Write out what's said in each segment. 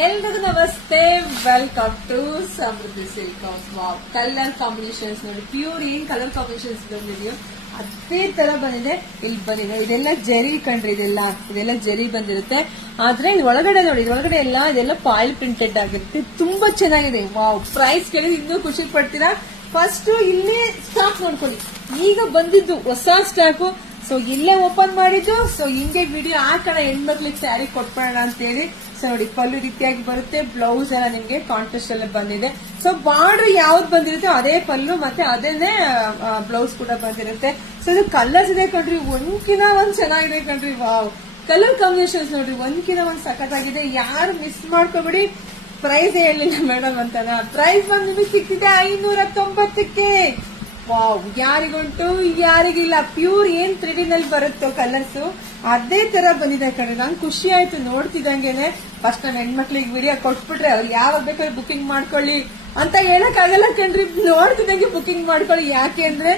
ಎಲ್ರಿಗೂ ನಮಸ್ತೆ, welcome to Samruddhi silk house. Wow, colour combinations ನೋಡಿ, ಪ್ಯೂರ್ ಏನ್ ಕಲರ್ ಕಾಂಬಿನೇಷನ್ಸ್ ಬಂದಿದೆಯೋ ಅದೇ ತರ ಬಂದಿದೆ. ಇಲ್ಲಿ ಬಂದಿದೆ ಇದೆಲ್ಲ ಜರಿ ಕಂಡ್ರಿ, ಇದೆಲ್ಲ ಜರಿ ಬಂದಿರುತ್ತೆ. ಆದ್ರೆ ಒಳಗಡೆ ನೋಡಿ, ಒಳಗಡೆ ಇದೆಲ್ಲ ಫಾಯಿಲ್ ಪ್ರಿಂಟೆಡ್ ಆಗಿರುತ್ತೆ. ತುಂಬಾ ಚೆನ್ನಾಗಿದೆ. ವಾವ್, ಪ್ರೈಸ್ ಕೇಳಿದ್ರೆ ಇನ್ನೂ ಖುಷಿ ಪಡ್ತೀರಾ. ಫಸ್ಟ್ ಇಲ್ಲಿ ಸ್ಟಾಕ್ ನೋಡ್ಕೊಳ್ಳಿ, ಈಗ ಬಂದಿದ್ದು ಹೊಸ ಸ್ಟಾಕು. ಸೊ ಇಲ್ಲೇ ಓಪನ್ ಮಾಡಿದ್ದು. ಸೊ ಹಿಂಗೆ ವಿಡಿಯೋ ಹಾಕೋಣ, ಹೆಣ್ಮಕ್ಳಿಗೆ ಸ್ಯಾರಿ ಕೊಟ್ಬಿಡೋಣ ಅಂತ ಹೇಳಿ. ಸೊ ನೋಡಿ, ಪಲ್ಲು ರೀತಿಯಾಗಿ ಬರುತ್ತೆ, ಬ್ಲೌಸ್ ಎಲ್ಲ ನಿಮ್ಗೆ ಕಾಂಟ್ರಾಸ್ಟ್ ಎಲ್ಲ ಬಂದಿದೆ. ಸೊ ಬಾರ್ಡರ್ ಯಾವ್ದು ಬಂದಿರುತ್ತೆ ಅದೇ ಪಲ್ಲು, ಮತ್ತೆ ಅದೇನೆ ಬ್ಲೌಸ್ ಕೂಡ ಬಂದಿರುತ್ತೆ. ಸೊ ಇದು ಕಲರ್ಸ್ ಇದೆ ಕಣ್ರಿ, ಒಂದ್ಕಿನ ಒಂದ್ ಚೆನ್ನಾಗಿದೆ ಕಣ್ರಿ. ವಾವ್, ಕಲರ್ ಕಾಂಬಿನೇಷನ್ಸ್ ನೋಡ್ರಿ, ಒಂದ್ಕಿನ ಒಂದ್ ಸಖತ್ತಾಗಿದೆ. ಯಾರು ಮಿಸ್ ಮಾಡ್ಕೋಬೇಡಿ. ಪ್ರೈಸ್ ಹೇಳಿಲ್ಲ ಮೇಡಮ್ ಅಂತಾನ, ಪ್ರೈಸ್ ಬಂದು ನಿಮಗೆ ಸಿಕ್ತಿದೆ 590ಕ್ಕೆ. ವಾವ್, ಯಾರಿಗುಂಟು ಯಾರಿಗಿಲ್ಲ. ಪ್ಯೂರ್ ಏನ್ 3D ನಲ್ಲಿ ಬರುತ್ತೋ ಕಲರ್ಸ್ ಅದೇ ತರ ಬಂದಿದೆ ಕಡೆ. ನಂಗೆ ಖುಷಿ ಆಯ್ತು ನೋಡ್ತಿದಂಗೆನೆ. ಫಸ್ಟ್ ನಾನು ಹೆಣ್ಮಕ್ಳಿಗೆ ವಿಡಿಯೋ ಕೊಟ್ಬಿಟ್ರೆ ಅವ್ರು ಯಾವಾಗ ಬೇಕಾದ್ರೆ ಬುಕಿಂಗ್ ಮಾಡ್ಕೊಳ್ಳಿ ಅಂತ ಹೇಳಕ್ ಆಗಲ್ಲ ಕಣ್ರಿ. ನೋಡ್ತಿದಂಗೆ ಬುಕಿಂಗ್ ಮಾಡ್ಕೊಳ್ಳಿ. ಯಾಕೆ ಅಂದ್ರೆ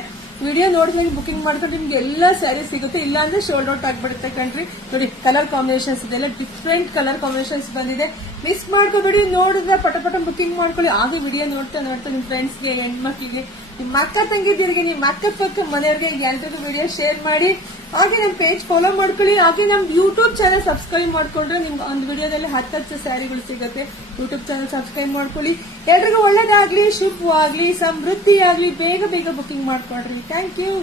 ವಿಡಿಯೋ ನೋಡಿದಂಗೆ ಬುಕಿಂಗ್ ಮಾಡ್ಕೊಂಡು ನಿಮ್ಗೆ ಎಲ್ಲ ಸ್ಯಾರಿ ಸಿಗುತ್ತೆ. ಇಲ್ಲ ಅಂದ್ರೆ ಶೋಲ್ಡ್ ಔಟ್ ಆಗ್ಬಿಡುತ್ತೆ ಕಣ್ರಿ. ನೋಡಿ, ಕಲರ್ ಕಾಂಬಿನೇಷನ್ಸ್ ಇದೆಲ್ಲ ಡಿಫ್ರೆಂಟ್ ಕಲರ್ ಕಾಂಬಿನೇಷನ್ಸ್ ಬಂದಿದೆ. ಮಿಸ್ ಮಾಡ್ಕೋಬೇಡಿ, ನೋಡಿದ್ರೆ ಪಟ ಬುಕಿಂಗ್ ಮಾಡ್ಕೊಳ್ಳಿ. ಆಗ ವಿಡಿಯೋ ನೋಡ್ತಾ ನಿಮ್ ಫ್ರೆಂಡ್ಸ್ಗೆ, ಹೆಣ್ಮಕ್ಳಿಗೆ, ನಿಮ್ಮ ಅಕ್ಕ ತಂಗಿದಿರಿಗೆ, ನಿಮ್ಮ ಅಕ್ಕ ಪಕ್ಕ ಮನೆಯವ್ರಿಗೆ ಎಲ್ರಿಗೂ ವಿಡಿಯೋ ಶೇರ್ ಮಾಡಿ. ಹಾಗೆ ನಮ್ಮ ಪೇಜ್ ಫಾಲೋ ಮಾಡ್ಕೊಳ್ಳಿ. ಹಾಗೆ ನಮ್ ಯೂಟ್ಯೂಬ್ ಚಾನಲ್ ಸಬ್ಸ್ಕ್ರೈಬ್ ಮಾಡ್ಕೊಂಡ್ರೆ ನಿಮ್ಗೆ ಒಂದು ವಿಡಿಯೋದಲ್ಲಿ 10 ಸ್ಯಾರಿಗಳು ಸಿಗುತ್ತೆ. ಯೂಟ್ಯೂಬ್ ಚಾನಲ್ ಸಬ್ಸ್ಕ್ರೈಬ್ ಮಾಡ್ಕೊಳ್ಳಿ. ಎಲ್ರಿಗೂ ಒಳ್ಳೇದಾಗ್ಲಿ, ಶುಭವಾಗ್ಲಿ, ಸಮೃದ್ಧಿ ಆಗ್ಲಿ. ಬೇಗ ಬುಕಿಂಗ್ ಮಾಡ್ಕೊಳ್ರಿ. Thank you.